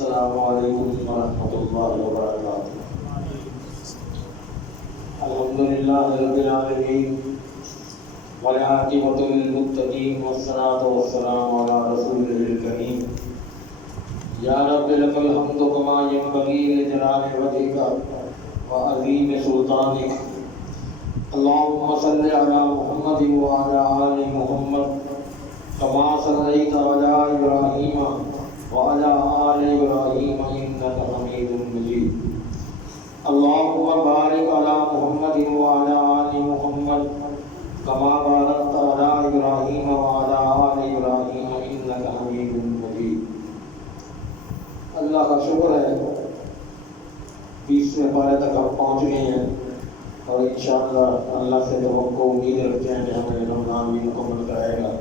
السلام علیکم ورحمۃ اللہ وبرکاتہ۔ الحمدللہ رب العالمین والعاقبۃ للمتقین والصلاۃ والسلام علی رسولہ الکریم۔ یا رب لک الحمد کما ینبغی لجلال وجہک وعظیم سلطانک۔ اللہم صل علی محمد وعلی آل محمد کما صلیت علی ابراہیم وعلی آل ابراہیم انک حمید مجید۔ اللہم بارک علی محمد وعلی آل محمد کما بارکت علی ابراہیم وعلی آل ابراہیم انک حمید مجید۔ اللہ کا شکر ہے 20ویں پارے تک ہم پہنچ گئے ہیں، اور انشاءاللہ اللہ سے توقع امید رکھتے ہیں کہ ہمیں رمضان بھی مکمل کرائے گا۔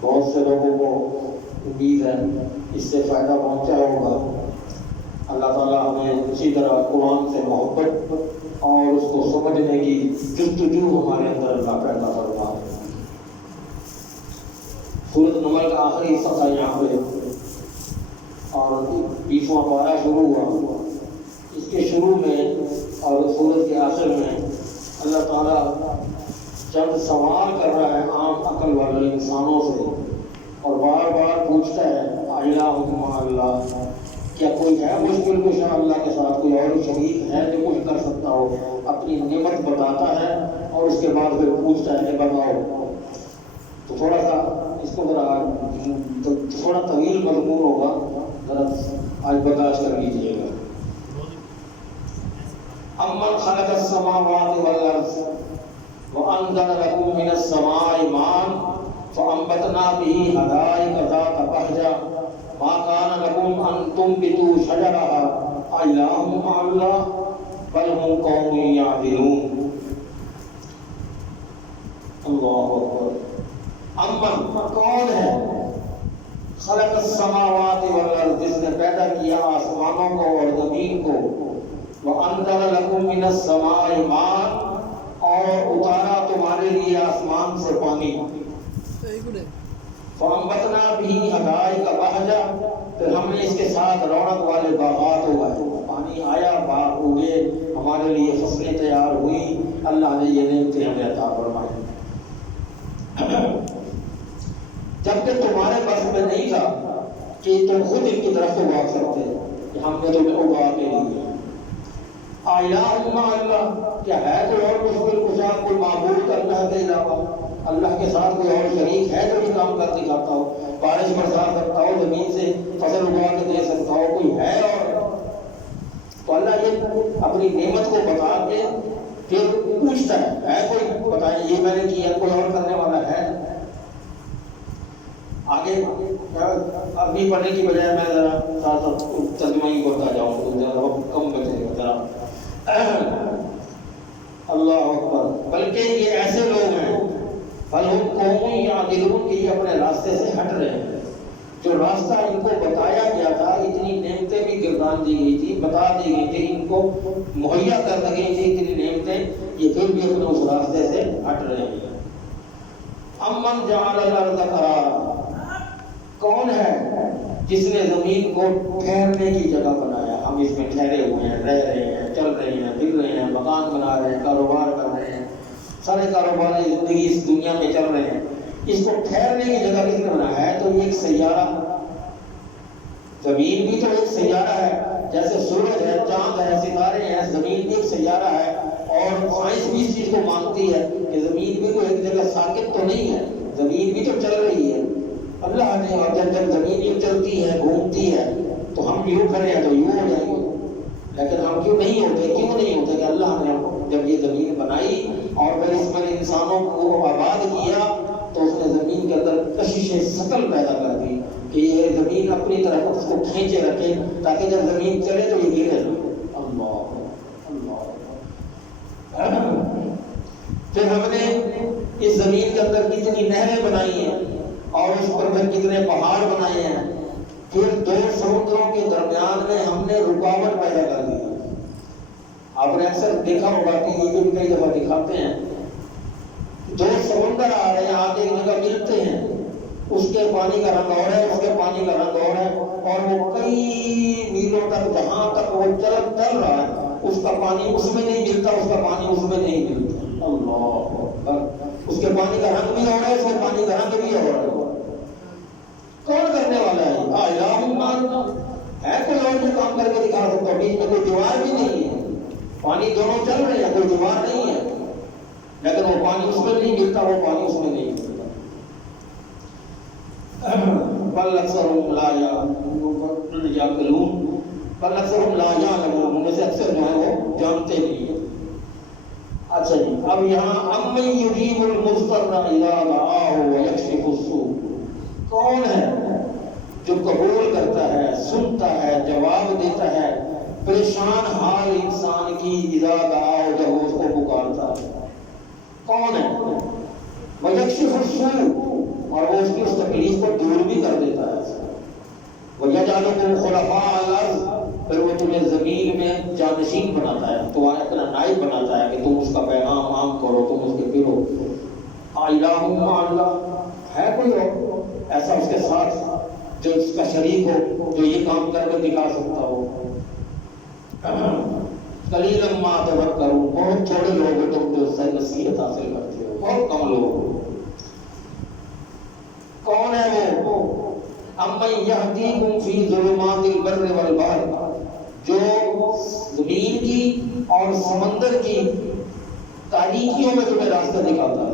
بہت سے لوگوں کو امید ہے اس سے فائدہ پہنچا ہوگا۔ اللہ تعالیٰ ہمیں اسی طرح قرآن سے محبت اور اس کو سمجھنے کی جستجو ہمارے اندر اللہ پیدا فرمائے۔ سورۃ نمل کا آخری حصہ تھا یہاں پہ، اور 20واں پارہ شروع ہوا۔ اس کے شروع میں اور سورت کے آخر میں اللہ تعالیٰ چند سوال کر رہا ہے عام عقل والے انسانوں سے، اور بار بار پوچھتا ہے الہ مع اللہ، کیا کوئی ہے مشکل کشا اللہ کے ساتھ؟ کوئی اور شریک ہے جو کچھ کر سکتا ہو؟ اپنی نعمت بتاتا ہے اور اس کے بعد پھر پوچھتا ہے کہ بتاؤ۔ تو تھوڑا سا اس کو تھوڑا طویل مضمون ہوگا، ذرا آج برداشت کر لیجیے گا۔ امن خلق السماوات والارض وانزل لكم من السماء ماء فانبتنا به حدائق ذات بهجة ما كان لكم ان تنبتوا شجرها أإله مع الله بل هم قوم يعدلون۔ اللہ اکبر۔ امن کون ہے؟ خلق السماوات والارض، جس نے پیدا کیا آسمانوں کو اور زمین کو، وانزل لكم من السماء ماء، اور اتارا تمہارے لیے آسمان سے پانی، فانبتنا به حدائق بهجة، پھر ہم نے اس کے ساتھ رونق والے باغات اگائے۔ پانی آیا، باغ اگے، ہمارے لیے فصلیں تیار ہوئی، اللہ نے یہ نعمتیں ہمیں عطا فرمائی۔ جبکہ تمہارے بس میں نہیں تھا کہ تم خود ان کی طرف اگا سکتے، کہ ہم نے تمہیں اگا کے لیے۔ الہ مع اللہ، کیا ہے کوئی اور مشکل کشا، کوئی معبود اللہ کے علاوہ؟ اللہ کے ساتھ کوئی اور شریک ہے جو یہ کام کر دکھاتا ہو، بارش برسا سکتا ہو، زمین سے فصل اگا کے دے سکتا ہو؟ کوئی ہے اور؟ تو اللہ یہ اپنی نعمت کو بتا کے پھر پوچھتا ہے کوئی؟ بتائیں یہ میں نے کیا، کوئی اور کرنے والا ہے؟ آگے ابھی پڑھنے کی بجائے میں ذرا ساتھ ترجمہ ہی کرتا جاؤں، ذرا کم بچے گا ذرا۔ اللہ اکبر۔ بلکہ یہ ایسے لوگ ہیں فَلْهُمْ قَوْمٌ يَعْدِلُونَ، کہ یہ اپنے راستے سے ہٹ رہے ہیں۔ جو راستہ ان کو بتایا گیا تھا، اتنی نعمتیں بھی گردان دی گئی تھی، بتا دی گئی تھی، ان کو مہیا کر دی گئی تھی اتنی نعمتیں، یہ پھر بھی اپنے اس راستے سے ہٹ رہے ہیں۔ أَمَّنْ جَعَلَ الْأَرْضَ قَرَارًا، کون ہے جس نے زمین کو ٹھہرنے کی جگہ بنایا؟ ہم اس میں ٹھہرے ہوئے ہیں، رہ رہے ہیں، چل رہے ہیں، پھر رہے ہیں، مکان بنا رہے ہیں، کاروبار کر رہے ہیں، سارے کاروبار زندگی اس دنیا میں چل رہے ہیں۔ اس کو ٹھہرنے کی جگہ کس نے بنایا ہے؟ تو یہ ایک سیارہ، زمین بھی تو ایک سیارہ ہے، جیسے سورج ہے، چاند ہے، ستارے ہیں، زمین بھی ایک سیارہ ہے۔ اور سائنس بھی اس چیز کو مانتی ہے کہ زمین بھی کوئی ایک جگہ ساکت تو نہیں ہے، زمین بھی تو چل رہی ہے۔ اللہ نے، اور جب زمین یوں چلتی ہے، گھومتی ہے، تو ہم یوں کھڑے ہیں تو یوں ہو جائیں گے، لیکن ہم کیوں نہیں ہوتے کہ اللہ نے جب یہ زمین بنائی اور پھر اس میں انسانوں کو آباد کیا، تو اس نے زمین کے اندر کشش ثقل پیدا کر دی کہ یہ زمین اپنی طرف اس کو کھینچے رکھے، تاکہ جب زمین چلے تو یہ گرے نہ۔ اللہ پھر ہم نے اس زمین کے اندر کتنی نہریں بنائی ہیں، اور اس پر پھر کتنے پہاڑ بنائے ہیں۔ پھر دو سمندروں کے درمیان میں ہم نے رکاوٹ پیدا کر دی۔ آپ نے اکثر دیکھا ہوگا کہ یہ بھی کئی دفعہ دکھاتے ہیں، دو سمندر آ رہے ہیں، آگے ایک جگہ ملتے ہیں، اس کے پانی کا رنگ اور ہے، اس کے پانی کا رنگ اور ہے، اور وہ کئی میلوں تک جہاں تک وہ چل رہا ہے اس کا پانی اس میں نہیں ملتا، اس کا پانی اس میں نہیں ملتا۔ اللہ اکبر، اس کے پانی کا رنگ بھی اور ہے، اس کے پانی کا رنگ بھی اور ہے۔ کون کرنے والا ہے؟ الہ مع، ہے کوئی اور جو کام کر کے دکھا سکتا ہے؟ بیچ میں کوئی دیوار بھی نہیں ہے، پانی دونوں چل رہے ہیں، کوئی دیوار نہیں ہے، لیکن وہ پانی اس میں نہیں ملتا، وہ پانی اس میں نہیں ملتا۔ بل اکثرهم لا یعقلون، بل اکثرهم لا یعلمون، ان میں سے اکثر جو ہے وہ جانتے نہیں ہیں۔ اچھا جی، اب یہاں امن یجیب المضطر اذا دعاہ ویکشف السوء، کون ہے جو قبول کرتا ہے، سنتا ہے، جواب دیتا ہے پریشان حال انسان کی، اذا دعاہ جب وہ اس کو پکارتا ہے، کون ہے؟ ویکشف السوء، اور وہ اس کی اس تکلیف کو دور بھی کر دیتا ہے۔ وَيَجْعَلُكُمْ خُلَفَاءَ الْأَرْضِ، پھر وہ تمہیں زمین میں جانشین بناتا ہے، تو اپنا نائب بناتا ہے کہ تم اس کا پیغام عام کرو، تم اس کے پھرو۔ الہ مع اللہ، ہے کوئی اور ایسا اس کے ساتھ جو اس کا شریک ہو، جو یہ کام کر کے دکھا سکتا ہو؟ قلیلا ما تذکرون، بہت تھوڑے لوگ ہیں تم جو سے نصیحت حاصل کرتے ہو، بہت کم لوگ ہو۔ کون ہے وہ؟ امن یہدیکم فی ظلمات البر والبحر، جو زمین کی اور سمندر کی تاریکیوں میں تمہیں راستہ دکھاتا ہے۔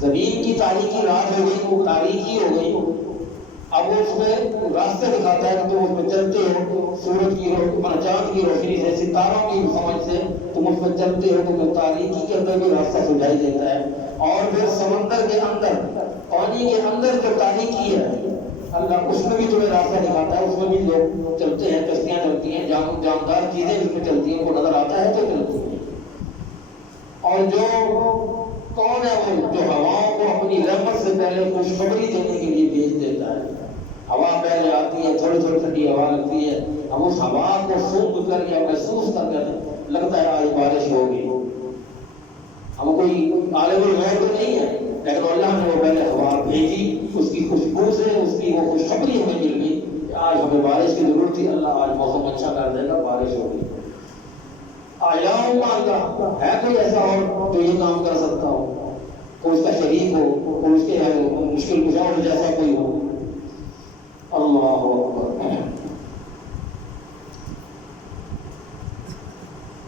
زمین کی تاریکی رات ہو گئی، وہ تاریکی ہو گئی، اب وہ اس میں راستے دکھاتا ہے کہ تم اس میں چلتے ہو، سورج کی چاند کی روشنی سے، ستاروں کی سمجھ سے تم اس میں چلتے ہو، تمہیں تاریکی کے اندر بھی راستہ سجائی دیتا ہے۔ اور پھر سمندر کے اندر، پانی کے اندر جو تاریکی ہے اللہ اس میں بھی تمہیں راستہ دکھاتا ہے، اس میں بھی لوگ چلتے ہیں، کشتیاں چلتی ہیں، جاندار چیزیں جس میں چلتی ہیں، وہ نظر آتا ہے تو چلتی ہیں۔ اور جو کون ہے وہ جو ہواؤں کو اپنی رحمت سے پہلے خوشخبری دینے کے لیے بھیج دیتا ہے؟ ہوا پہلے آتی ہے، تھوڑی تھوڑی ٹھنڈی ہوا لگتی ہے، ہم اس ہوا کو سونگھ کر یا محسوس کر کے لگتا ہے آج بارش ہوگی۔ ہم کوئی عالم الغیب تو نہیں ہے، لیکن اللہ نے وہ پہلے ہوا بھیجی، اس کی خوشبو سے اس کی وہ خوشخبری ہمیں مل گئی کہ آج ہمیں بارش کی ضرورت تھی، اللہ آج موسم اچھا کر دے گا، بارش ہوگی۔ الہ مع اللہ، ہے کوئی ایسا اور جو یہ کام کر سکتا ہو؟ کوئی اس کا شریک ہو، کوئی اس کے مشکل کشا ہو جیسا کوئی ہو؟ اللہ اکبر۔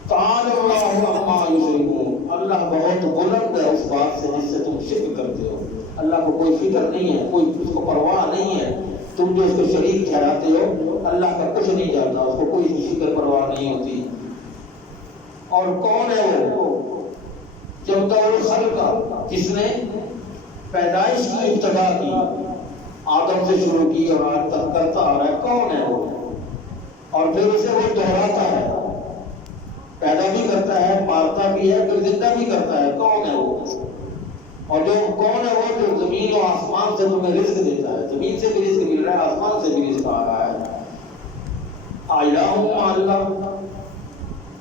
تعالی اللہ عما یشرکون، اللہ بہت بلند ہے اس بات سے جس سے تم شرک کرتے ہو۔ اللہ کو کوئی فکر نہیں ہے، کوئی اس کو پرواہ نہیں ہے، تم جو اس کو شریک ٹھہراتے ہو اللہ کا کچھ نہیں جانتا، اس کو کوئی فکر پرواہ نہیں ہوتی۔ اور کون ہے وہ جب الخلق، جس نے پیدائش کی ابتدا کی، آدم سے شروع کی اور آج تک کرتا آ رہا ہے، کون ہے وہ؟ اور پھر اسے وہ دہراتا ہے، پیدا بھی کرتا ہے، مارتا بھی ہے، پھر زندہ بھی کرتا ہے، کون ہے وہ؟ اور جو کون ہے وہ جو زمین و آسمان سے تمہیں رزق دیتا ہے، زمین سے بھی رزق مل رہا ہے، آسمان سے بھی رزق آ رہا ہے۔ الہ مع اللہ،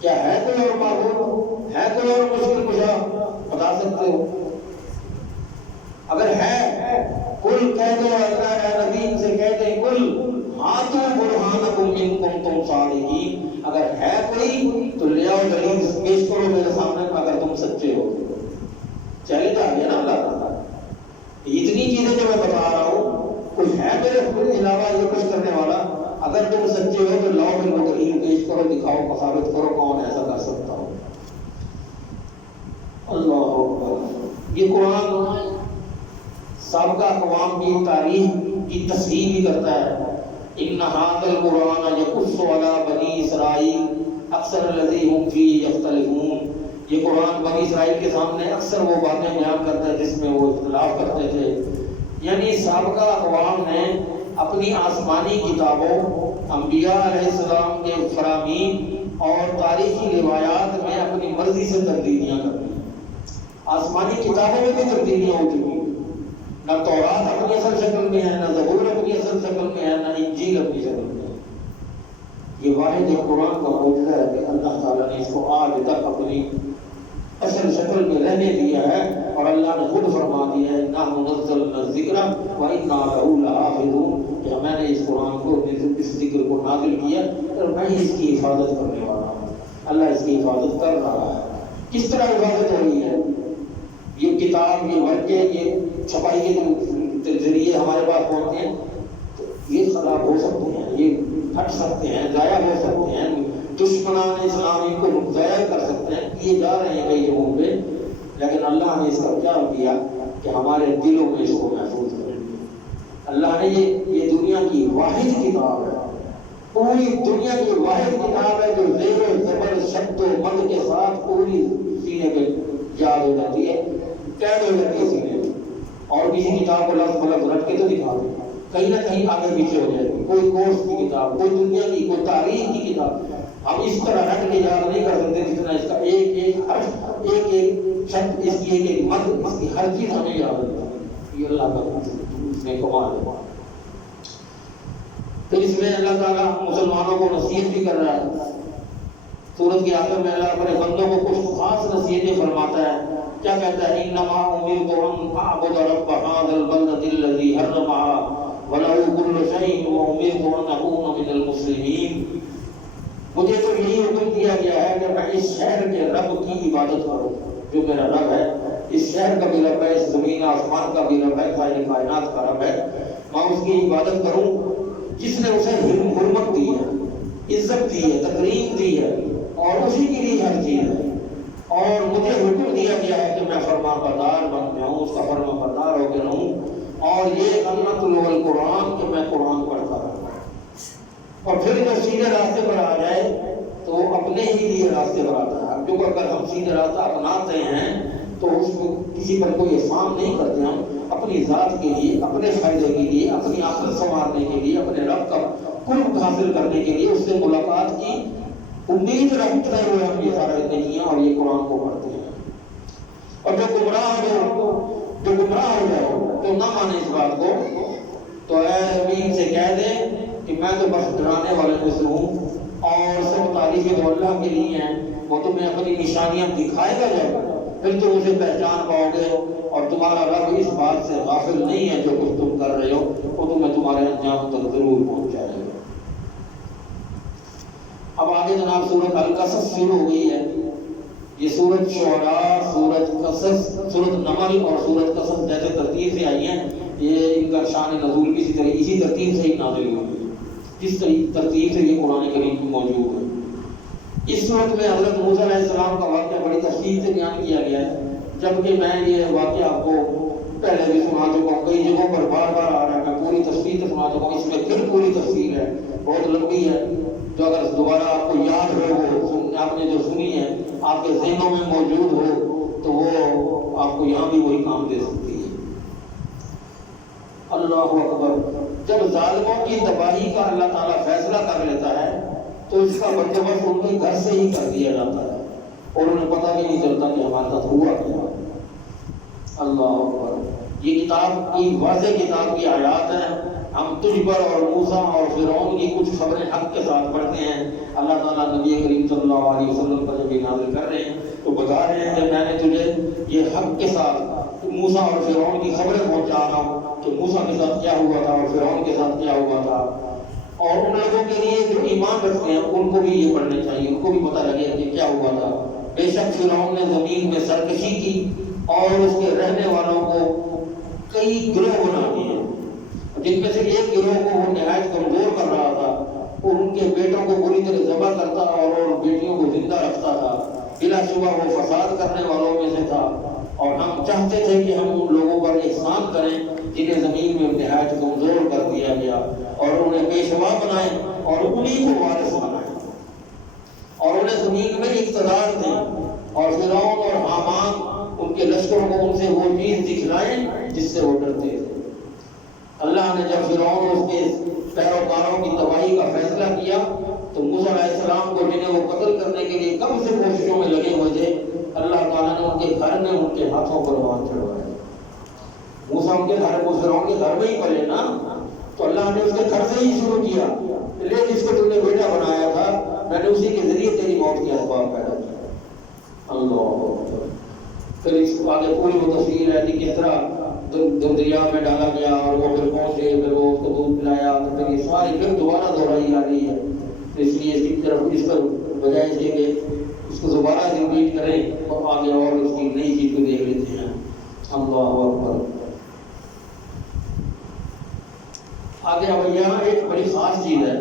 کیا ہے کوئی اور معبود؟ ہے کوئی اور مشکل کشا؟ بتا سکتے ہو؟ اگر ہے کل کہہ دو، اللہ اے نبی ان سے کہہ دیں، کل ہاتھو برہانکم ان کنتم صادقین، اگر ہے کوئی تو لے آؤ دلیل پیش کرو میرے سامنے اگر تم سچے ہو۔ چیلنج آ گیا نا اللہ تعالیٰ، اتنی چیزیں جو میں بتا رہا ہوں، کوئی ہے میرے علاوہ یہ کچھ کرنے والا؟ اگر تم سچے ہو تو لاؤ پھر وہ دلیل پیش کرو، دکھاؤ، ثابت کرو کون ایسا کر سکتا ہو۔ اللہ اکبر۔ یہ قرآن سابقہ اقوام کی تاریخ کی تصحیح بھی کرتا ہے۔ ان ھذا القرآن یقص علی بنی اسرائیل اکثر الذی ھم فیہ یختلفون، یہ قرآن بنی اسرائیل کے سامنے اکثر وہ باتیں بیان کرتا ہے جس میں وہ اختلاف کرتے تھے۔ یعنی سابقہ اقوام نے اپنی آسمانی کتابوں، انبیاء علیہ السلام کے فرامین اور تاریخی روایات میں اپنی مرضی سے تبدیلیاں کر دی۔ آسمانی کتابوں میں بھی تبدیلیاں ہو چکی، نہ تورات اپنی اصل شکل میں ہے، نہ زبور اپنی اصل شکل میں ہے، نہ انجیل اپنی شکل میں ہے۔ یہ واحد ایک قرآن کا معجزہ ہے کہ اللہ تعالیٰ نے اس کو آج تک اپنی اصل شکل میں رہنے دیا ہے، اور اللہ نے خود فرما دیا ہے نحن نزلنا الذکر وإنا لہ لحافظون کہ میں نے اس قرآن کو اس ذکر کو نازل کیا اور میں ہی اس کی حفاظت کرنے والا ہوں. اللہ اس کی حفاظت کر رہا ہے. کس طرح حفاظت ہو رہی ہے؟ یہ کتاب یہ ورقے یہ چھپائی کے ذریعے ہمارے پاس پہنچتے ہیں تو یہ خراب ہو سکتے ہیں, یہ پھٹ سکتے ہیں, ضائع ہو سکتے ہیں, دشمنان اسلام ان کو ضائع کر سکتے ہیں, کیے جا رہے ہیں کئی جگہوں پہ. لیکن اللہ نے اس کا کیا کیا کہ ہمارے دلوں میں اس کو محفوظ کر دیا. اللہ نے یہ دنیا کی واحد کتاب ہے, پوری دنیا کی واحد کتاب ہے جو زیر و زبر شد و مد کے ساتھ پوری سینے پہ یاد ہو جاتی ہے, قید ہو جاتی ہے سینے پہ. اور کسی کتاب کو لفظ بلفظ رٹ کے تو دکھا دیں, کہیں نہ کہیں آگے پیچھے ہو جائے گی. کوئی کورس کی کتاب, کوئی دنیا کی, کوئی تاریخ کی کتاب ہم اس طرح رٹ کے یاد نہیں کر سکتے جتنا اس کا ایک ایک حرف, ایک ایک شبد, اس کی ایک ایک مد, اس کی ہر چیز ہمیں یاد ہوتی ہے. یہ اللہ کا میں کمال ہے. تو اس میں اللہ تعالیٰ مسلمانوں کو نصیحت بھی کر رہا ہے. سورت کے آخر میں اللہ اپنے بندوں کو کچھ خاص نصیحتیں فرماتا ہے. کیا کہتا ہے؟ انما امرت ان اعبد رب هذا البلد الذي حرمها وله كل شيء وامرت ان اكون من المسلمين. مجھے تو یہی حکم دیا گیا ہے کہ میں اس شہر کے رب کی عبادت کروں جو میرا رب ہے. اس شہر کا بھی رب ہے, اس زمین آسمان کا بھی رب ہے, ساری کائنات کا رب ہے. میں اس کی عبادت کروں جس نے اسے حرمت دی ہے, عزت دی ہے, تکریم دی ہے, اور اسی کے لیے ہر چیز ہے. اور مجھے حکم دیا گیا ہے کہ میں فرما بردار بن جاؤں, اس کا فرما بردار ہو کے رہوں. اور یہ اللہ القرآن کہ میں قرآن پڑھتا رہوں. اور پھر جو سیدھے راستے پر آ جائے تو اپنے ہی لیے راستے پر آتا ہے. کیونکہ اگر ہم سیدھے راستہ اپناتے ہیں تو اس کو کسی پر کوئی احسان نہیں کرتے. ہم اپنی ذات کے لیے, اپنے فائدے کے لیے, اپنی آخرت سنوارنے کے لیے, اپنے رب کا قرب حاصل کرنے کے لیے, اس سے ملاقات کی امید رکھتے ہوئے ہم یہ سارے نہیں ہیں اور یہ قرآن کو پڑھتے ہیں. اور جو گمراہ ہو جائے تو نہ مانے اس بات کو, تو اے امین سے کہہ دیں کہ میں تو بس ڈرانے والے میں سے ہوں, اور سب تعریفیں تو اللہ کے لیے ہیں. وہ تمہیں اپنی نشانیاں دکھائے گا جب پھر تم اسے پہچان پاؤ گے. اور تمہارا رب اس بات سے غافل نہیں ہے جو کچھ تم کر رہے ہو, وہ تمہیں تمہارے انجام تک ضرور پہنچائے گا. اب آگے جناب سورت القصص شروع ہو گئی ہے. یہ سورت شعراء, سورت قصص, سورت نمل اور سورت قصص جیسے ترتیب سے آئی ہیں. یہ ان کا شان نزول اسی ترتیب سے ہی نازل ہوئی ہے جس ترتیب سے یہ قرآن کریم موجود ہے. اس صورت میں حضرت موسیٰ علیہ السلام کا واقعہ بڑی تفصیل سے بیان کیا گیا ہے, جبکہ میں یہ واقعہ آپ کو پہلے بھی سنا چکا ہوں, کئی جگہوں پر بار بار آ رہا ہے. میں پوری تفصیل سے سنا چکا ہوں, اس میں پھر پوری تفصیل ہے, بہت لمبی ہے. جو اگر دوبارہ آپ کو یاد ہو, وہ آپ نے جو سنی ہے آپ کے ذہنوں میں موجود ہو, تو وہ آپ کو یہاں بھی وہی کام دے سکتی ہے. اللہ اکبر. جب ظالموں کی تباہی کا اللہ تعالیٰ فیصلہ کر لیتا ہے تو اس کا بندوبست ان کے گھر سے ہی کر دیا جاتا ہے, اور انہیں پتہ بھی نہیں چلتا کہ ہمارے ساتھ ہوا کیا. اللہ اکبر. یہ کتاب کی واضح کتاب کی آیات ہیں. ہم تجھ پر اور موسیٰ اور فرعون کی کچھ خبریں حق کے ساتھ پڑھتے ہیں. اللہ تعالیٰ نبی کریم صلی اللہ علیہ وسلم پر جب یہ نازل کر رہے ہیں تو بتا رہے ہیں کہ میں نے تجھے یہ حق کے ساتھ موسیٰ اور فرعون کی خبریں پہنچا رہا ہوں کہ موسیٰ کے ساتھ کیا ہوا تھا اور فرعون کے ساتھ کیا ہوا تھا. اور ان لوگوں کے لیے جو ایمان رکھتے ہیں ان کو بھی یہ پڑھنے چاہیے, ان کو بھی پتہ لگے کہ کیا ہوا تھا. بے شک فرعون نے زمین میں سرکشی کی اور اس کے رہنے والوں کو کئی گروہ بنا دیے, جن میں سے ایک گروہ کو وہ نہایت کمزور کر رہا تھا اور ان کے بیٹوں کو پوری طرح ذبح کرتا اور بیٹیوں کو زندہ رکھتا تھا. بلا شبہ وہ فساد کرنے والوں میں سے تھا, اور ہم چاہتے تھے کہ ہم ان لوگوں پر احسان کریں جنہیں زمین میں نہایت کمزور کر دیا گیا, اور انہیں پیشوا بنائیں اور انہی کو وارث بنائیں, اور انہیں زمین میں اقتدار دیں. اور فرعون اور حامان ان کے لشکروں کو ان سے وہ چیز دکھلائیں جس سے وہ ڈرتے تھے. اللہ نے جب فرعون اور اس کے پیروکاروں کی تباہی کا فیصلہ کیا تو موسیٰ علیہ السلام کو, جنہیں وہ قتل کرنے کے لیے کب سے کوششوں میں لگے ہوئے تھے, اللہ تعالیٰ نے ان کے گھر میں ان کے ہاتھوں پر بان چڑھوایا. موسیٰ ان کے گھر کو فرعون کے گھر میں ہی پلے نا, تو اللہ نے اس کے گھر سے ہی شروع کیا. لے جس کو تم نے بیٹا بنایا تھا, میں نے اسی کے ذریعے تیری موت کے اسباب پیدا کیا. اللہ پھر اس کو آگے پوری وہ تفصیل ہے کہ کس طرح دریا میں ڈالا گیا اور وہ پھر پہنچے، پھر وہ اس کو دودھ پلایا، تو پھر یہ ساری پھر دوبارہ دہرائی آ رہی ہے. تو اس لیے اس کی طرف اس پر بجائے سے کہ اس کو دوبارہ ریپیٹ کریں اور آگے اور اس کی نئی چیز کو دیکھ لیتے ہیں. اللہ اکبر. آگے اب یہاں ایک بڑی خاص چیز ہے.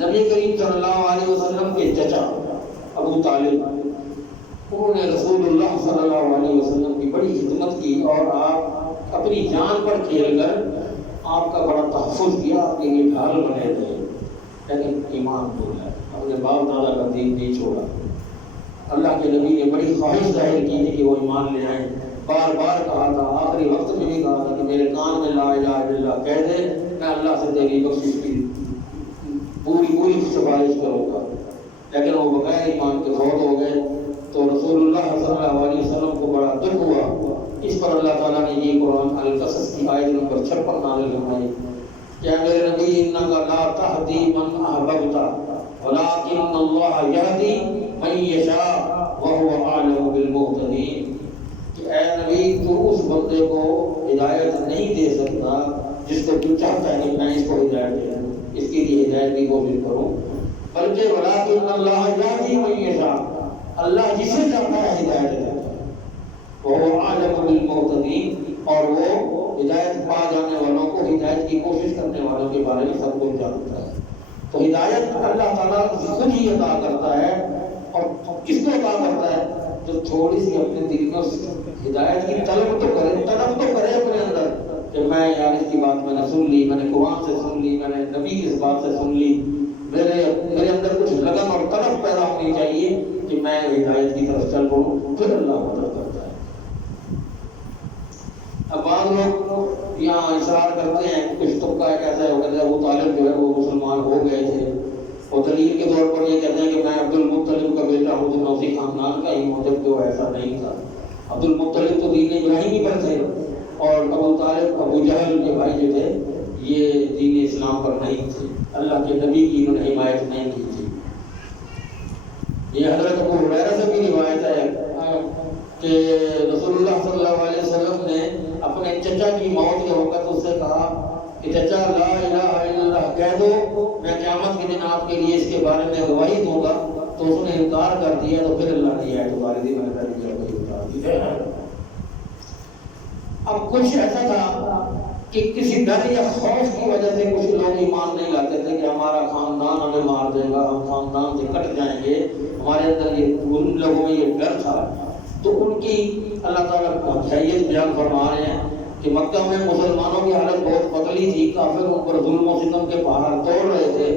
نبی کریم صلی اللہ علیہ وسلم کے چچا ابو طالب، انہوں نے رسول اللہ صلی اللہ علیہ وسلم کی بڑی خدمت کی اور آپ اپنی جان پر کھیل کر آپ کا بڑا تحفظ کیا، آپ کے لیے ڈھال بنے تھے، لیکن ایمان بولا، اپنے باپ دادا کا دین نہیں چھوڑا. اللہ کے نبی نے بڑی خواہش ظاہر کی تھی کہ وہ ایمان لے آئیں، بار بار کہا تھا، آخری وقت میں بھی کہا تھا کہ میرے کان میں لا الہ الا اللہ کہہ دے، میں اللہ سے تیری بخشش کی پوری سفارش کروں گا. لیکن وہ بغیر ایمان کے فوت ہو گئے. تو رسول اللہ صلی اللہ علیہ وسلم کو بڑا دکھ ہوا. اس پر اللہ تعالیٰ نے یہ قرآن القصص کی آیت نمبر 56 نازل فرمائی کہ میرے نبی انک لا تہدی من احببت ولکن اللہ یہدی من یشاء وہو اعلم بالمہتدین. کہ اے نبی تو اس بندے کو ہدایت نہیں دے سکتا جس کو تو چاہتا ہے کہ میں اس کو ہدایت دے دوں، اس کے لیے ہدایت کی کوشش کروں، بلکہ ولکن اللہ یہدی من یشاء، اللہ جسے چاہتا ہے ہدایت دیتا ہے، وہ عالم بالمہتدین، اور وہ ہدایت پا جانے والوں کو، ہدایت کی کوشش کرنے والوں کے بارے میں سب کچھ جانتا ہے. تو ہدایت اللہ تعالیٰ خود ہی عطا کرتا ہے. اور کس کو عطا کرتا ہے؟ جو تھوڑی سی اپنے دل میں ہدایت کی طلب تو کرے اپنے اندر کہ میں یار اس کی بات میں نے سن لی، میں نے قرآن سے سن لی، میں نے نبی کی اس بات سے سن لی، میرے اندر کچھ لگن اور طلب پیدا ہونی چاہیے کہ میں ہدایت کی طرف چل پڑوں، پھر اللہ مدد کرتا ہے. اب بعض لوگ یہاں اصرار کرتے ہیں، کچھ طبقہ ایک ایسا ہے، وہ کہتے ہیں ابو طالب جو ہے وہ مسلمان ہو گئے تھے، اور دلیل کے طور پر یہ کہتے ہیں کہ میں عبد المطلب کا بیٹا ہوں، جو نوسی خاندان کا ہی ہوں، جبکہ وہ ایسا نہیں تھا. عبد المطلب تو دین ابراہیمی پر تھے، اور ابو طالب ابو جہل کے بھائی جو تھے یہ دین اسلام پر نہیں تھے، اللہ کے نبی کی انہوں نے حمایت نہیں کی تھی. یہ حضرت ابو ہریرہ سے بھی روایت ہے کہ رسول اللہ صلی اللہ علیہ وسلم نے اپنے چچا کی موت کے وقت اس سے کہا کہ چچا لا الہ الا اللہ کہہ دو، میں قیامت کے دن آپ کے لیے اس کے بارے میں گواہی دوں گا. تو اس نے انکار کر دیا، تو پھر اللہ نے آیت اتاری میں نے. اب کچھ ایسا تھا کہ کسی ڈر یا خوف کی وجہ سے کچھ لوگ ایمان نہیں لاتے تھے کہ ہمارا خاندان ہمیں مار دے گا، ہم خاندان سے کٹ جائیں گے. ہمارے اندر یہ ان لوگوں میں یہ ڈر تھا. تو ان کی اللہ تعالیٰ کو خیریت بیان فرما رہے ہیں کہ مکہ میں مسلمانوں کی حالت بہت پتلی تھی، کافر ان پر ظلم و ستم کے پہاڑ توڑ رہے تھے.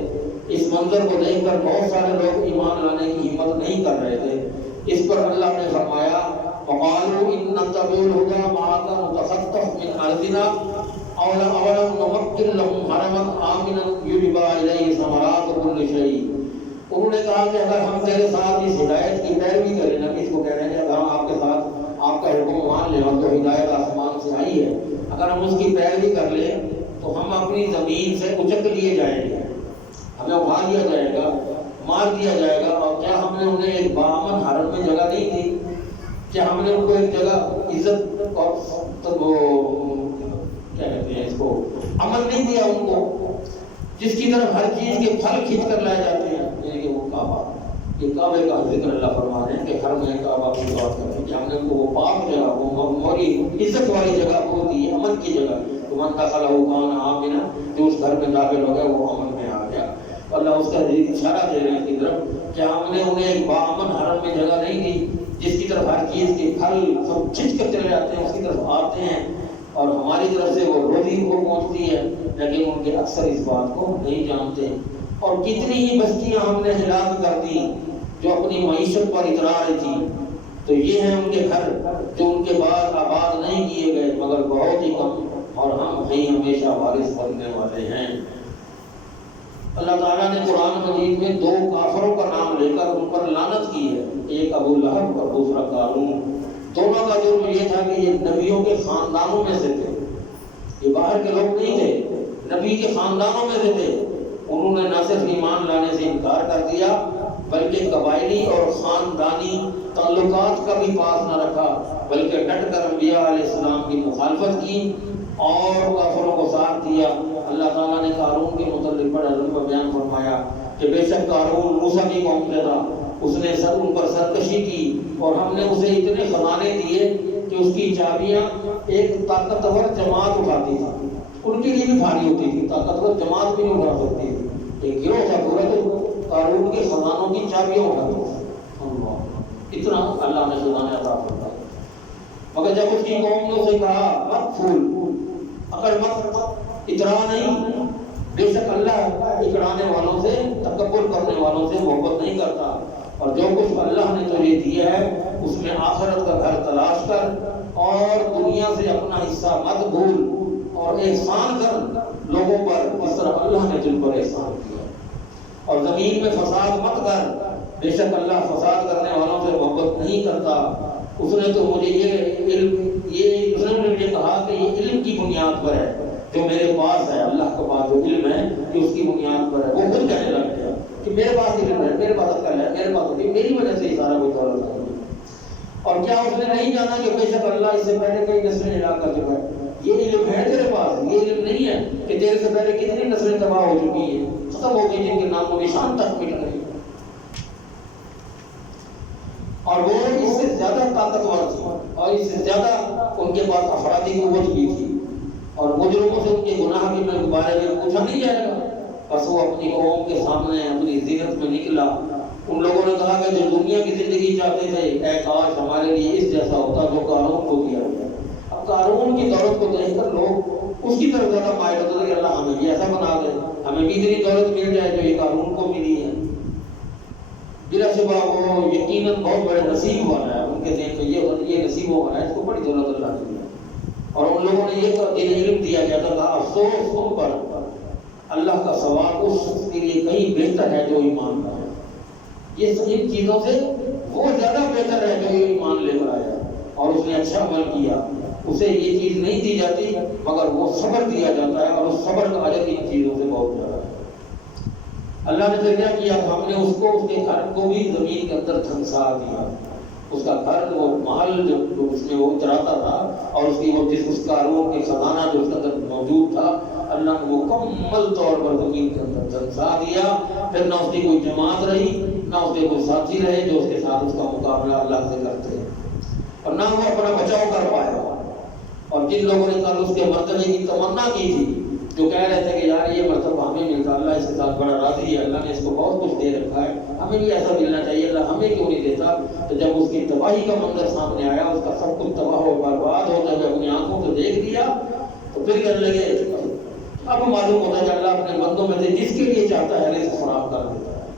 اس منظر کو دیکھ کر بہت سارے لوگ ایمان لانے کی ہمت نہیں کر رہے تھے. اس پر اللہ نے فرمایا وقالوا ان نتبع الهدى معك نتخطف من ارضنا اولم نمكن لهم حرما آمنا يجبى اليه ثمرات كل شيء. انہوں نے کہا کہ اگر ہم تیرے ساتھ اس ہدایت کی پیروی کریں، نبی اس کو کہہ رہے ہیں کہ اگر ہم آپ کے ساتھ آپ کا حکم مان لیں، اور تو ہدایت آسمان سے آئی ہے، اگر ہم اس کی پیروی کر لیں تو ہم اپنی زمین سے اچک لیے جائیں گے، ہمیں اٹھا لیا جائے گا، مار دیا جائے گا. اور کیا ہم نے انہیں ایک بامن حرم میں جگہ نہیں دی؟ کیا ہم نے ان کو ایک جگہ عزت اور کیا کہتے ہیں اس کو عمل نہیں دیا ان کو، جس کی طرف ہر چیز کے پھل کھینچ کر لائے جاتے ہیں؟ یعنی کہ وہ کعبہ، یہ کعبے کا ذکر اللہ فرما رہے ہیں کہ حرم ہے کعبہ کی بات کر رہے ہیں کہ ہم نے ان کو وہ پاک جگہ، وہ موری عزت والی جگہ کو دی، امن کی جگہ. تو من دخلہ کان آمنا، جو اس گھر میں داخل ہو گیا وہ امن میں آ گیا. اللہ اس کا اشارہ دے رہے ہیں اس کی طرف کہ ہم نے انہیں ایک باامن حرم میں جگہ نہیں دی جس کی طرف ہر چیز کے پھل سب چھچ کر چلے جاتے ہیں، اس کی طرف آتے ہیں اور ہماری طرف سے وہ روزی کو پہنچتی ہے، لیکن ان کے اکثر اس بات کو نہیں جانتے. اور کتنی ہی بستیاں ہم نے ہلاک کر دی جو اپنی معیشت پر اترا رہی تھی. تو یہ ہیں ان کے گھر جو ان کے بعد آباد نہیں کیے گئے، مگر بہت ہی کم، اور ہم ہی ہمیشہ وارث بننے والے ہیں. اللہ تعالیٰ نے قرآن مجید میں دو کافروں کا نام لے کر ان پر لعنت کی ہے، ایک ابو لہب اور دوسرا قارون. دونوں کا جرم یہ تھا کہ یہ نبیوں کے خاندانوں میں سے تھے، یہ باہر کے لوگ نہیں تھے، نبی کے خاندانوں میں سے تھے. انہوں نے نہ صرف ایمان لانے سے انکار کر دیا بلکہ قبائلی اور خاندانی تعلقات کا بھی پاس نہ رکھا، بلکہ ڈٹ کر انبیاء علیہ السلام کی مخالفت کی اور کافروں کو ساتھ دیا۔ اللہ تعالیٰ نے قارون کے متعلق بڑا لمبا بیان فرمایا کہ بے شک قارون موسیٰ کی قوم سے تھا، اس نے ان پر سرکشی کی اور ہم نے اسے اتنے خزانے دیے کہ اس کی چابیاں ایک طاقتور جماعت اٹھاتی تھی، ان کے لیے بھی بھاری ہوتی تھی، طاقتور جماعت بھی نہیں اٹھا سکتی تھی، ایک گروہ تھا پورا تو قارون کے خزانوں کی چابیاں اٹھاتی تھی، اتنا اللہ نے خزانے عطا فرمائے۔ مگر جب اس کی قوم نے اسے کہا مت پھول، اگر مت اترا نہیں، بے شک اللہ اکڑانے والوں سے، تکبر کرنے والوں سے محبت نہیں کرتا، اور جو کچھ اللہ نے تجھے دیا ہے اس میں آخرت کا گھر تلاش کر اور دنیا سے اپنا حصہ مت بھول اور احسان کر لوگوں پر جس طرح اللہ نے جن پر احسان کیا، اور زمین میں فساد مت کر، بے شک اللہ فساد کرنے والوں سے محبت نہیں کرتا۔ اس نے تو مجھے اس نے مجھے کہا کہ یہ علم کی بنیاد پر ہے جو میرے پاس ہے، اللہ کے پاس جو علم ہے یہ اس کی بنیاد پر ہے۔ وہ خود کہنے لگ گیا کہ میرے پاس علم ہے، میرے پاس عقل ہے، میرے پاس میری وجہ سے یہ سارا کچھ دولت ہے۔ اور کیا اس نے نہیں جانا کہ بے شک اللہ اس سے پہلے کئی نسلیں ہلاک کر چکا ہے؟ یہ علم ہے تیرے پاس، یہ علم نہیں ہے کہ تیرے سے پہلے کتنی نسلیں تباہ ہو چکی ہیں، ختم ہو گئی، جن کے نام و نشان تک مٹ گئے، اور وہ اس سے زیادہ طاقتور تھی اور اس سے زیادہ ان کے پاس افرادی قوت بھی تھی، اور مجرموں سے ان کے گناہ کے بارے میں پوچھا نہیں جائے گا۔ بس وہ اپنی قوم کے سامنے اپنی زینت میں نکلا۔ ان لوگوں نے کہا کہ جو دنیا کی زندگی چاہتے تھے، اے کاش ہمارے لیے اس جیسا ہوتا جو قارون کو دیا گیا۔ اب قارون کی دولت کو دیکھ کر لوگ اس کی طرف زیادہ مائل ہوتے تھے کہ اللہ ہمیں بھی ایسا بنا دے، ہمیں بھی اتنی دولت مل جائے جو یہ قارون کو ملی ہے۔ بلا شبہ وہ یقیناً بہت بڑے نصیب والا ہے، ان کے دین میں یہ نصیبوں والا ہے، اس کو بڑی دولت اللہ نے دیا۔ اور ان لوگوں نے یہ علم دیا گیا تھا، افسوس تم پر، اللہ کا ثواب اس کے لیے کہیں بہتر ہے جو ایمان لایا۔ یہ ان چیزوں سے وہ زیادہ بہتر ہے جو ایمان لے کر آیا اور اس نے اچھا عمل کیا، اسے یہ چیز نہیں دی جاتی مگر وہ صبر دیا جاتا ہے، اور اس صبر کا اجر ان چیزوں سے بہت زیادہ ہے۔ اللہ نے کیا کیا، ہم نے اس کو، اس کے گھر کو بھی زمین کے اندر دھنسا دیا، اس کا گھر، وہ محل جو اس میں وہ اتراتا تھا، اور اس کی وہ جس قارون کے خزانہ جو اس کے اندر موجود تھا، اللہ نے مکمل طور پر زمین کے اندر دھنسا دیا۔ پھر نہ اس کی کوئی جماعت رہی، نہ اس کے کوئی ساتھی رہے جو اس کے ساتھ اس کا مقابلہ اللہ سے کرتے ہیں، اور نہ وہ اپنا بچاؤ کر پایا۔ اور جن لوگوں نے کل اس کے مرتبے کی تمنا کی تھی، جو کہہ رہے تھے کہ یار یہ مرتبہ ہمیں ملتا، اللہ اس کے ساتھ بڑا راضی ہے، اللہ نے اس کو بہت کچھ دے رکھا ہے، ہمیں بھی ایسا ملنا چاہیے، اللہ ہمیں کیوں نہیں دیتا؟ تو جب اس کی تباہی کا منظر سامنے آیا، اس کا سب کچھ تباہ و برباد ہوتا ہے، اپنی آنکھوں سے دیکھ لیا، تو پھر کہنے لگے، اب معلوم ہوتا ہے کہ اللہ اپنے بندوں میں سے جس کے لیے چاہتا ہے رزق فراہم کر دیتا ہے،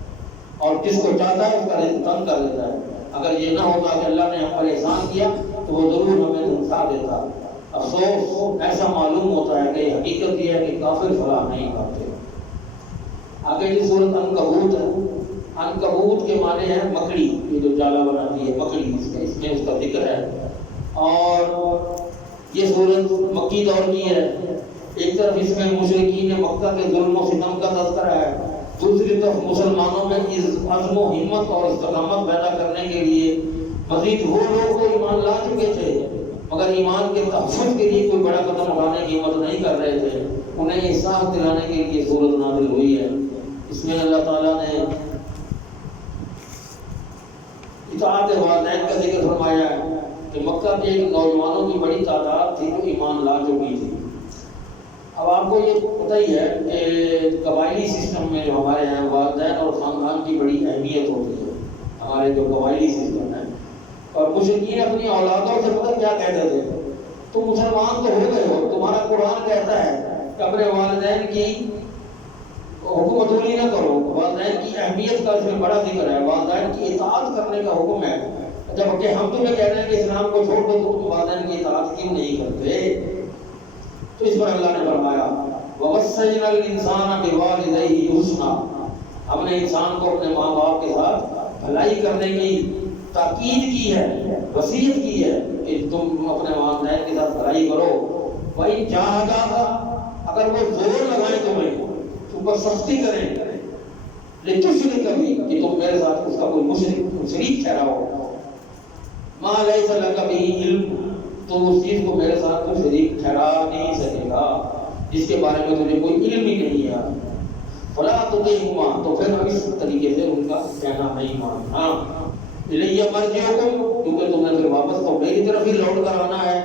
اور جس کو چاہتا ہے اس کا رزق تنگ کر دیتا ہے۔ اگر یہ نہ ہوتا کہ اللہ نے ہم پر احسان کیا تو وہ ضرور ہمیں دھنسا دیتا۔ افسوس ایسا معلوم ہوتا ہے کہ حقیقت یہ ہے کہ کافر فلاح نہیں پاتے۔ آگے جو سورۃ عنکبوت ہے، عنکبوت کے معنی ہے مکڑی، یہ جو جالا بناتی ہے مکڑی، اس میں اس کا ذکر ہے۔ اور یہ سورۃ مکی دور کی ہے، ایک طرف اس میں مشرکین مکہ کے ظلم و ستم کا تذکرہ ہے، دوسری طرف مسلمانوں میں عزم و ہمت اور استقامت پیدا کرنے کے لیے مزید وہ لوگ جو ایمان لا چکے تھے مگر ایمان کے تحفظ کے لیے کوئی بڑا قدم اٹھانے کی ہمت نہیں کر رہے تھے، انہیں احساس دلانے کے لیے سورۃ نازل ہوئی ہے۔ اس میں اللہ تعالیٰ نے اطاعت والدین کا ذکر فرمایا ہے کہ مکہ کے نوجوانوں کی بڑی تعداد تھی جو ایمان لا چکی تھی۔ اب آپ کو یہ پتہ ہی ہے کہ قبائلی سسٹم میں جو ہمارے ہیں والدین اور خاندان کی بڑی اہمیت ہوتی ہے، ہمارے جو قبائلی سسٹم ہے۔ اور مشرکین اپنی اولادوں سے پتہ کیا کہتے تھے، تم مسلمان تو ہو گئے ہو، تمہارا قرآن کہتا ہے کہ اپنے والدین کی حکم عدولی نہ کرو، والدین کی اہمیت کا اس میں بڑا ذکر ہے، والدین کی اطاعت کرنے کا حکم ہے۔ جبکہ ہم تمہیں کہہ رہے ہیں کہ اسلام کو چھوڑ دو، تم والدین کی اطاعت کیوں نہیں کرتے؟ تو اس پر اللہ نے فرمایا وَوَصَّيْنَا الْإِنسَانَ بِوَالِدَيْهِ حُسْنًا، ہم نے انسان کو اپنے ماں باپ کے ساتھ بھلائی کرنے کی تاکید کی ہے، وصیت کی ہے کہ تم اپنے والدین کے ساتھ بھلائی کرو۔ وَإِن جَاهَدَاكَ، اگر وہ زور لگائیں تمہیں، تم پر سختی کریں، لِتُشْرِكَ بِي، کہ تم میرے ساتھ اس کا کوئی شریک ٹھہراؤ، ما لیس لک بہ علم، تو اس چیز کو میرے ساتھ تو شریک ٹھہرا نہیں سکے گا جس کے بارے میں تجھے کوئی علم ہی نہیں ہے. فلا تطعہما، تو پھر ہم اس طریقے سے ان کا کہنا نہیں ماننا. الی مرجعکم، کیونکہ تم نے پھر واپس تو میری طرف ہی لوٹ کر آنا ہے.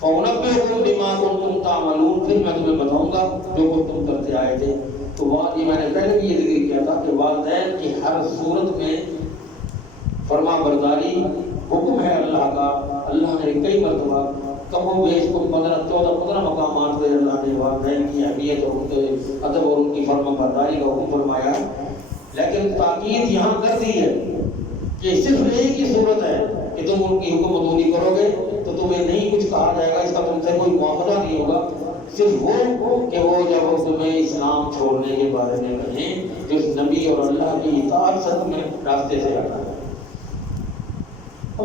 فَأُنَبِّئُكُم بِمَا كُنتُمْ تَعْمَلُونَ، پھر میں تمہیں بتاؤں گا جو کچھ تم کرتے آئے تھے. تو یہ میں نے پہلے بھی یہ ذکر کیا تھا کہ والدین کی ہر صورت میں فرما برداری حکم ہے اللہ کا. اللہ نے کئی مرتبہ کم و بیش کو 15 مقامات پہ اللہ نے والدین کی اہمیت اور ان کے ادب اور ان کی فرما برداری کا حکم فرمایا. لیکن تاکید یہاں کر دی ہے کہ صرف ایک ہی صورت ہے کہ تم ان کی حکم عدولی کرو گے تو تمہیں نہیں کچھ کہا جائے گا، اس کا تم سے کوئی مواخذہ نہیں ہوگا. صرف وہ کہ وہ جب تمہیں اسلام چھوڑنے کے بارے میں کہیں جو نبی اور اللہ کی اطاعت سب میں راستے سے ہٹا ہے.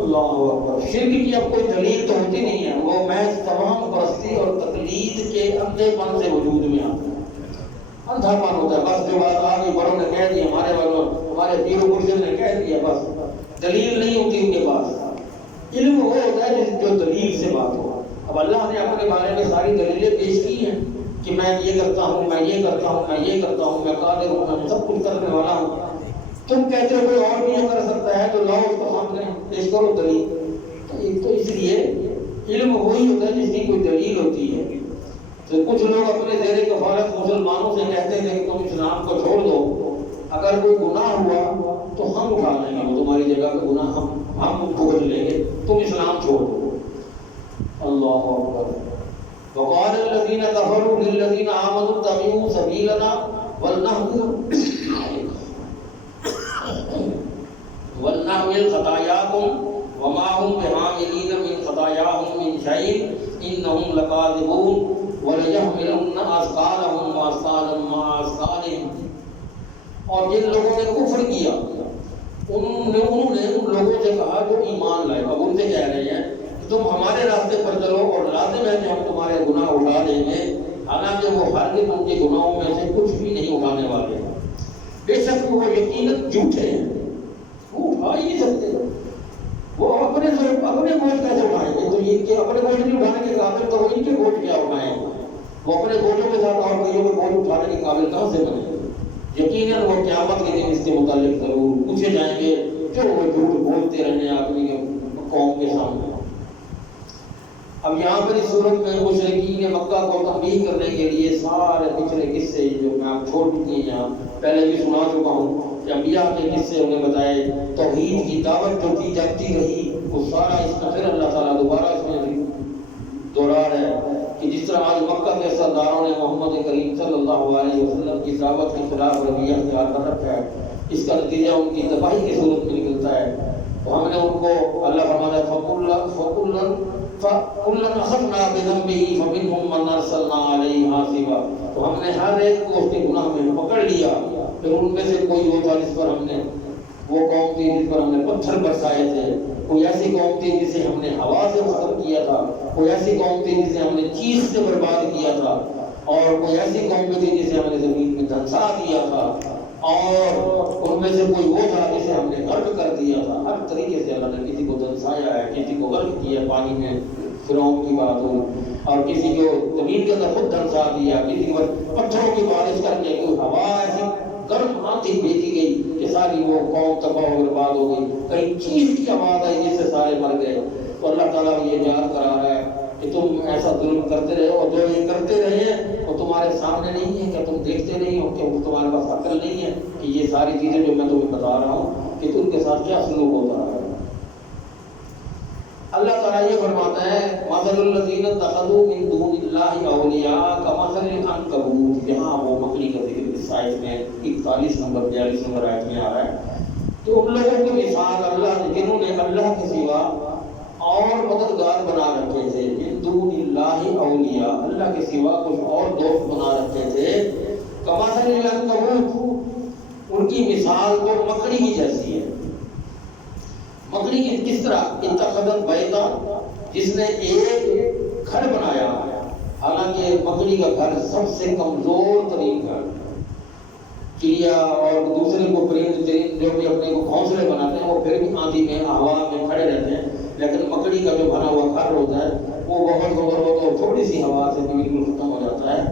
اللہ اکبر. شرک کی اب کوئی دلیل تو ہوتی نہیں ہے، وہ محض تمام پرستی اور تقلید کے اندھے پن سے وجود میں آتا ہے. اندھا پن ہوتا ہے، بس جو بات آ گئی بڑوں نے کہہ دی، ہمارے پیر و مرشد نے کہہ دیا، بس دلیل نہیں ہوتی ان کے پاس. علم وہ ہوتا ہے جو دلیل سے بات ہو. اب اللہ نے اپنے بارے میں ساری دلیلیں پیش کی ہیں کہ میں یہ کرتا ہوں، میں یہ کرتا ہوں، میں یہ کرتا ہوں، میں قادر ہوں، میں سب کچھ کرنے والا ہوں. تم کہتے ہو کوئی اور نہیں کر سکتا ہے تو لاؤ اس کو سامنے پیش کرو دلیل. تو اس لیے علم وہی ہوتا ہے جس کی کوئی دلیل ہوتی ہے. تو کچھ لوگ اپنے زیر کفالت مسلمانوں سے کہتے ہیں کہ تم اسلام کو چھوڑ دو، اگر کوئی گناہ ہوا تو ہم اٹھا لیں گے، تمہاری جگہ پہ گناہ ہم بھگت لیں گے، تم اسلام چھوڑ دو. اللہ اکبر. وقال الذين كفروا للذين آمنوا اتبعوا سبيلنا ولنحمل خطاياكم وما هم بحاملين من خطاياهم من شيء انهم لكاذبون وليحملن اثقالهم واثقالا مع اثقالهم. اور جن لوگوں نے کفر کیا انہوں نے ان لوگوں سے کہا جو ایمان لائے. اب ان سے کہہ رہے ہیں تم ہمارے راستے پر چلو اور لازم ہے کہ ہم تمہارے گناہ اٹھا دیں گے، حالانکہ وہ ہرگز ان کے گناہوں میں سے کچھ بھی نہیں اٹھانے والے. بے شک وہ یقیناً جھوٹے ہیں، وہ اٹھا ہی نہیں سکتے. وہ اپنے گوشت کیسے اٹھائیں گے؟ تو یہ کہ اپنے گوشت نہیں اٹھانے کے قابل تو وہ ان کے گوشت کیا اٹھائیں گے؟ وہ اپنے گوشتوں کے ساتھ اور کئیوں کے گوشت اٹھانے کے قابل کہاں سے بنے؟ یقیناً وہ قیامت کے دن اس کے متعلق ضرور پوچھے جائیں گے جو وہ جھوٹ بولتے رہنے اپنی قوم کے سامنے. اب یہاں پر اس صورت میں مشرکین مکہ کو تنبیہ کرنے کے لیے سارے پچھلے قصے جو میں آپ چھوڑ چکی ہیں یہاں پہلے بھی سنا چکا ہوں کہ انبیاء کے قصے انہیں بتائے، توحید کی دعوت جو کی جاتی رہی وہ سارا اس میں پھر اللہ تعالیٰ دوبارہ اس میں دوہرا رہا ہے کہ جس طرح آج مکہ کے سرداروں نے محمد کریم صلی اللہ علیہ وسلم کی دعوت کے خلاف رویہ اختیار کر رکھا ہے، اس کا نتیجہ ان کی تباہی کی صورت میں نکلتا ہے. تو ہم نے ان کو اللہ فرماتا ہے فَكُلًّا أَخَذْنَا بِذَنبِهِ فَمِنْهُم مَّنْ أَرْسَلْنَا عَلَيْهِ حَاصِبًا. تو ہم نے ہر ایک کو اس کے گناہ میں پکڑ لیا. پھر ان میں سے کوئی وہ تھا جس پر ہم نے، وہ قوم تھی جس پر ہم نے پتھر برسائے تھے، کوئی ایسی قوم تھی جسے ہم نے ہوا سے ختم کیا تھا، کوئی ایسی قوم تھی جسے ہم نے چیخ سے برباد کیا تھا، اور کوئی ایسی قوم تھی جسے ہم نے زمین میں دھنسا دیا تھا، اور ان میں سے کوئی وہ تھا جسے ہم نے غرق کر دیا تھا. ہر طریقے سے اللہ نے کسی کو دھنسایا ہے، کسی کو غرق کیا پانی میں، فرعون کی بات ہو، اور کسی کو زمین کے اندر خود دھنسا دیا، کسی کو پتھروں کی بارش کر کے کوئی ہوا ایسی گرم آندھی بھیجی گئی کہ ساری وہ قوم تباہ و برباد ہو گئی. کہیں چیخ کی آواز آئی جس سے سارے مر گئے. تو اللہ تعالیٰ یہ یاد کرا رہا ہے کہ تم ایسا ظلم کرتے رہے اور جو یہ کرتے رہے ہیں وہ تمہارے سامنے نہیں ہے، کہ تم دیکھتے نہیں ہو، کہ تمہارے پاس عقل نہیں ہے کہ یہ ساری چیزیں جو میں تمہیں بتا رہا ہوں کہ تم کے ساتھ کیا سلوک ہوتا ہے. اللہ تعالیٰ یہ فرماتا ہے مَثَلُ الَّذِينَ اتَّخَذُوا مِن دُونِ اللَّهِ أَوْلِيَاءَ كَمَثَلِ الْعَنكَبُوتِ. یہاں وہ مکڑی کا ذکر اس آیت میں 41 نمبر 42 نمبر آیت میں آ رہا ہے. تو ان لوگوں کی مثال اللہ نے جنہوں نے اللہ کے سوا اور مددگار بنا رکھے تھے، من دون اللہ اولیاء، اللہ کے سوا کچھ اور دوست بنا رکھے تھے. کمثل العنکبوت، ان کی مثال تو مکڑی کی جیسی ہے. مکڑی کی کس طرح؟ اتخذت بیتا، جس نے ایک گھر بنایا، حالانکہ مکڑی کا گھر سب سے کمزور ترین گھر. چڑیا اور دوسرے کو پرند چرند جو بھی اپنے کو گھونسلے بناتے ہیں وہ پھر بھی آندھی میں ہوا میں کھڑے رہتے ہیں، لیکن مکڑی کا جو بنا ہوا گھر ہوتا ہے وہ بہت اگر ہو تو تھوڑی سی ہوا سے بالکل ختم ہو جاتا ہے.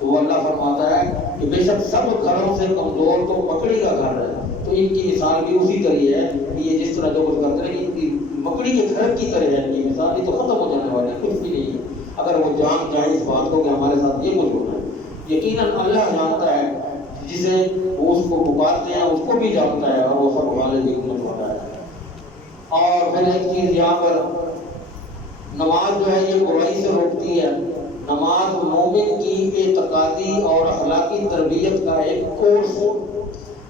تو وہ اللہ فرماتا ہے کہ بے شک سب گھروں سے کمزور تو مکڑی کا گھر ہے. تو ان کی مثال بھی اسی طرح ہے کہ یہ جس طرح جو کچھ کرتے ہیں ان کی مکڑی کے گھر کی طرح ہے. ان کی مثال یہ تو ختم ہو جانے والے کچھ بھی نہیں ہے اگر وہ جان جائیں اس بات کو کہ ہمارے ساتھ یہ کچھ ہونا ہے. یقیناً اللہ جانتا ہے جسے وہ اس کو پکارتے ہیں اس کو بھی جانتا ہے اور وہ سب والے بھی کچھ ہوتا ہے. اور پھر ایک چیز یہاں پر نماز جو ہے یہ برائی سے روکتی ہے. نماز مومن کی اعتقادی اور اخلاقی تربیت کا ایک کورس ہے.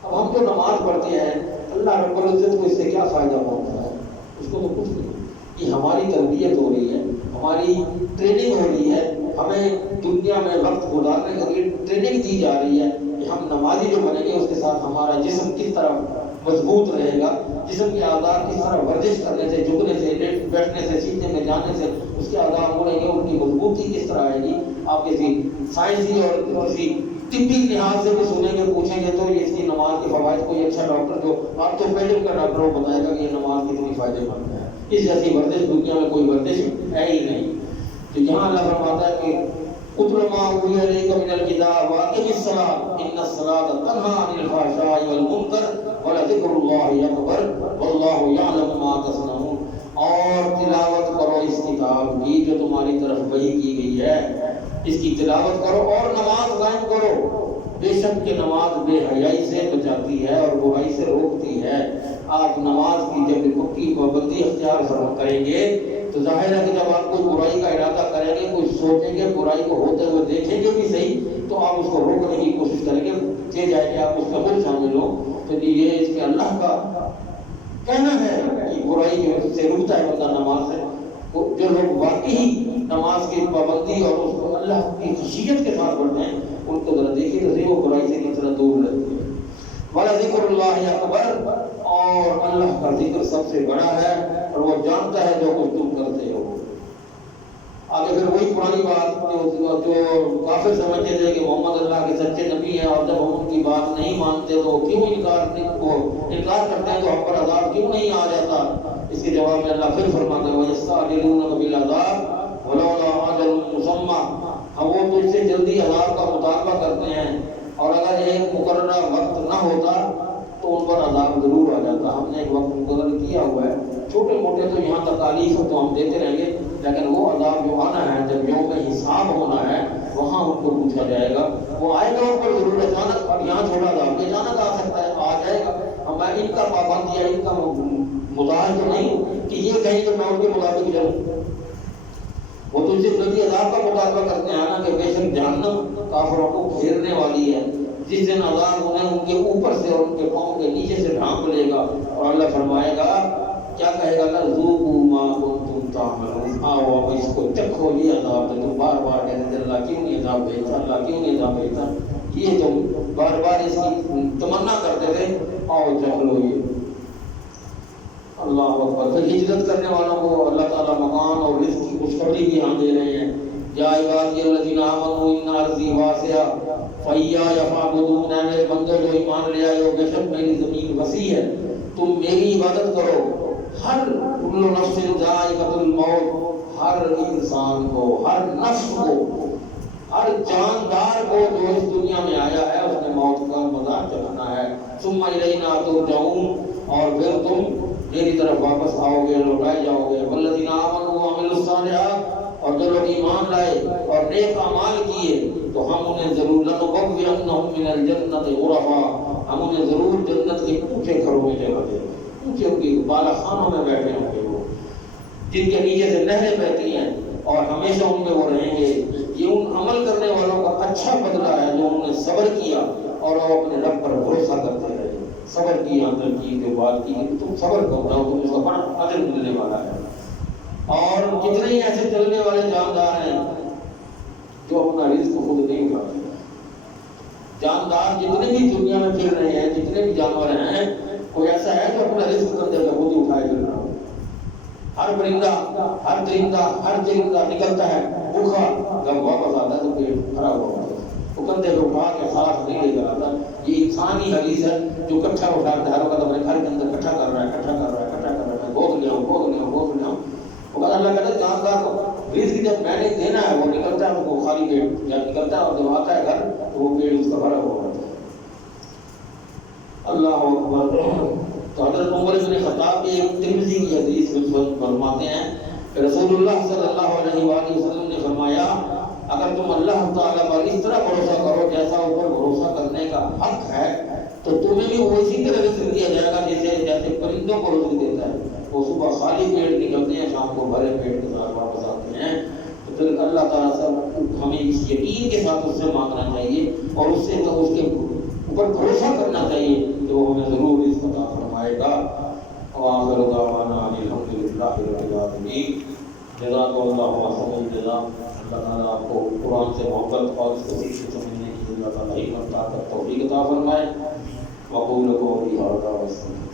اب ہم جو نماز پڑھتے ہیں اللہ رب العزت کو اس سے کیا فائدہ پہنچتا ہے؟ اس کو تو کچھ نہیں. یہ ہماری تربیت ہو رہی ہے, ہماری ٹریننگ ہو رہی ہے, ہمیں دنیا میں وقت گزارنے کے لیے ٹریننگ دی جا رہی ہے کہ ہم نمازی جو بنیں گے اس کے ساتھ ہمارا جسم کس طرح مضبوط رہے گا, جسم کے اعضاء کس طرح ورزش کرنے سے, جھکنے سے, بیٹھنے سے, سیدھے میں جانے سے اس کے اعضاء مڑیں گے, ان کی مضبوطی کس طرح آئے گی. آپ کسی سائنسی اور کسی طبی لحاظ سے بھی سنیں گے پوچھیں گے تو اس کی نماز کے فوائد کوئی اچھا ڈاکٹر جو آپ تو پہلے کا ڈاکٹر وہ بتائے گا کہ یہ نماز کتنی فائدے مند ہے. اس جیسی ورزش دنیا میں کوئی ورزش ہے ہی نہیں. تو یہاں اللہ فرماتا ہے کہ اتل ما اوحی الیک من الکتاب واقم الصلاۃ ان الصلاۃ تنہی عن الفحشاء والمنکر ولذکر اللہ اکبر واللہ یعلم ما تصنعون. اور تلاوت کرو اس کتاب کی جو تمہاری طرف وحی کی گئی ہے, اس کی تلاوت کرو اور نماز قائم کرو. بے شک کہ نماز بے حیائی سے بچاتی ہے اور برائی سے روکتی ہے. آپ نماز کی جب پکی پابندی اختیار کریں گے تو ظاہر ہے کہ جب آپ کوئی برائی کا ارادہ کریں گے, کچھ سوچیں گے, برائی کو ہوتے ہوئے دیکھیں گے بھی صحیح, تو آپ اس کو روکنے کی کوشش کریں گے, کہ جائے کہ آپ اس کا خود شامل ہو. تو یہ اس کے اللہ کا کہنا ہے کہ برائی سے روکتا ہے بندہ نماز سے. جو لوگ واقعی نماز کی پابندی اور اس کو اللہ کی خشیت کے ساتھ پڑھتے ہیں ان کو ذرا دیکھیے تو صحیح وہ برائی سے کس طرح دور رہتی ہے. وَلَذِكْرُ اللَّهِ أَكْبَرُ, اور اللہ کا ذکر سب سے بڑا ہے اور وہ جانتا ہے جو کچھ تم کرتے ہو. آگے پھر وہی پرانی بات جو کافر سمجھتے تھے کہ محمد اللہ کے سچے نبی ہیں اور جب ہم ان کی بات نہیں مانتے تو کیوں انکار کرتے ہیں تو ہم پر عذاب کیوں نہیں آ جاتا. اس کے جواب میں اللہ پھر فرماتا ہے وَيَسْتَعْجِلُونَكَ بِالْعَذَابِ وَلَوْلَا أَجَلٌ مُّسَمًّى, ہم وہ تجھ سے جلدی عذاب کا مطالبہ کرتے ہیں اور اگر ایک مقررہ وقت نہ ہوتا تو ان پر عذاب ضرور آ جاتا. ہم نے ایک وقت مقرر کیا ہوا ہے, چھوٹے موٹے تو یہاں تکالیف تو ہم دیتے رہیں گے, لیکن وہ عذاب جو آنا ہے جب یوم حساب ہونا ہے وہاں ان کو پوچھا جائے گا. وہ آئے گا ان پر ضرور اچانک, اور یہاں چھوٹا عذاب اچانک آ سکتا ہے, آ جائے گا. میں ان کا پابند یا ان کا مداح تو نہیں کہ یہ کہیں کہ میں ان کے مطابق چلوں. وہ تو صرف نبی عذاب کا مطالبہ کرتے ہیں نا کہ بے شک جہنم کافروں کو گھیرنے والی ہے, جس دن عذاب انہیں ان کے اوپر سے اور ان کے پاؤں کے نیچے سے ڈھانپ لے گا. اور اللہ فرمائے گا, کیا کہے گا اللہ, ذوقوا ما کنتم تعملون, آؤ اب اس کو چکھو یہ عذاب. تم بار بار کہتے تھے اللہ کیوں نہیں عذاب بھیجتا, اللہ کیوں نہیں عذاب بھیجتا, یہ تم بار بار اس کی تمنا کرتے تھے, آؤ چکھ لو یہ. اللہ اکبر. پھر ہجرت کرنے والوں کو اللہ تعالیٰ مکان اور رزق کی خوشخبری بھی ہم دے رہے ہیں. یا عبادی الذین آمنوا ان ارضی واسعہ فایای فاعبدون, اے میرے بندو جو ایمان لے آئے ہو, بے شک میری زمین وسیع ہے, تم میری عبادت کرو. ہر کل نفس ذائقۃ الموت, ہر انسان کو, ہر نفس کو, ہر جاندار کو جو اس دنیا میں آیا ہے اس نے موت کا مزہ چکھنا ہے. ثم الینا ترجعون, اور پھر تم میری طرف واپس آؤ گے, لوٹائے جاؤ گے. والذین آمنوا وعملوا الصالحات, اور جو لوگ ایمان لائے اور نیک اعمال کیے تو ہم انہیں ضرور لنبوئنہم من الجنۃ غرفا, ہم انہیں ضرور جنت کے اونچے گھروں میں جگہ دیں گے. اونچے ان کی بالا خانوں میں بیٹھے ہوں گے وہ, جن کے نیچے سے نہریں بہتی ہیں, اور ہمیشہ ان میں وہ رہیں گے. یہ ان عمل کرنے والوں کا اچھا بدلہ ہے جو انہوں نے صبر کیا اور وہ اپنے رب پر بھروسہ کرتے رہے. صبر کی اندر کی جو بات کی, تم صبر کرو, تم اس کا بڑا اجر ملنے والا ہے. اور کتنے ہی ایسے چلنے والے جاندار ہیں جو اپنا رزق خود نہیں اٹھاتے. جاندار جتنے بھی دنیا میں پھر رہے ہیں, جتنے بھی جانور ہیں, کوئی ایسا ہے جو اپنا رزق کندھے پہ خود اٹھائے پھر رہا. ہر پرندہ, ہر درندہ, ہر درندہ نکلتا ہے بھوکا, جب واپس آتا ہے تو پیٹ بھرا ہوا ہوتا ہے, وہ کندھے پہ اٹھا کے ساتھ نہیں لے کر آتا. یہ انسانی حدیث ہے جو کٹھا اٹھاتا ہے, ہر وقت اپنے گھر کے اندر کٹھا کر رہا ہے, کٹھا کر رہا ہے, کٹھا کر رہا ہے, گود لے آؤ, گود لے آؤ, گود لے آؤ. جب میں نے دینا ہے وہ نکلتا ہے، وہ خالی پیٹ جب نکلتا ہے اور جب آتا ہے گھر تو وہ پیٹ اس کا بھرا ہوا ہوتا ہے۔ اللہ اکبر۔ تو حضرت عمر بن خطاب کی ایک ترمذی کی حدیث میں فرماتے ہیں کہ رسول اللہ صلی اللہ علیہ وآلہ وسلم نے فرمایا اگر تم اللہ تعالیٰ پر اس طرح بھروسہ کرو جیسا اوپر بھروسہ کرنے کا حق ہے تو تمہیں بھی وہ اسی طرح رزق دیا جائے گا جیسے پرندوں کو رزق دیتا ہے۔ وہ صبح خالی پیٹ نکلتے ہیں، شام کو بھرے پیٹ کے ساتھ واپس آتے ہیں۔ تو پھر اللہ تعالیٰ سے ہمیں اس یقین کے ساتھ اس سے مانگنا چاہیے اور اس سے تو اس کے اوپر بھروسہ کرنا چاہیے کہ وہ ہمیں ضرور اس عطا فرمائے گا۔ وآخر دعوانا الحمد للہ رب العالمین۔ جزاک اللہ خیر الجزاء۔ اللہ تعالیٰ آپ کو قرآن سے محبت اور اس کو سمجھنے کی اللہ تعالیٰ حکمت طاقت توفیق عطا فرمائے۔ وقول قولی ھذا واستغفر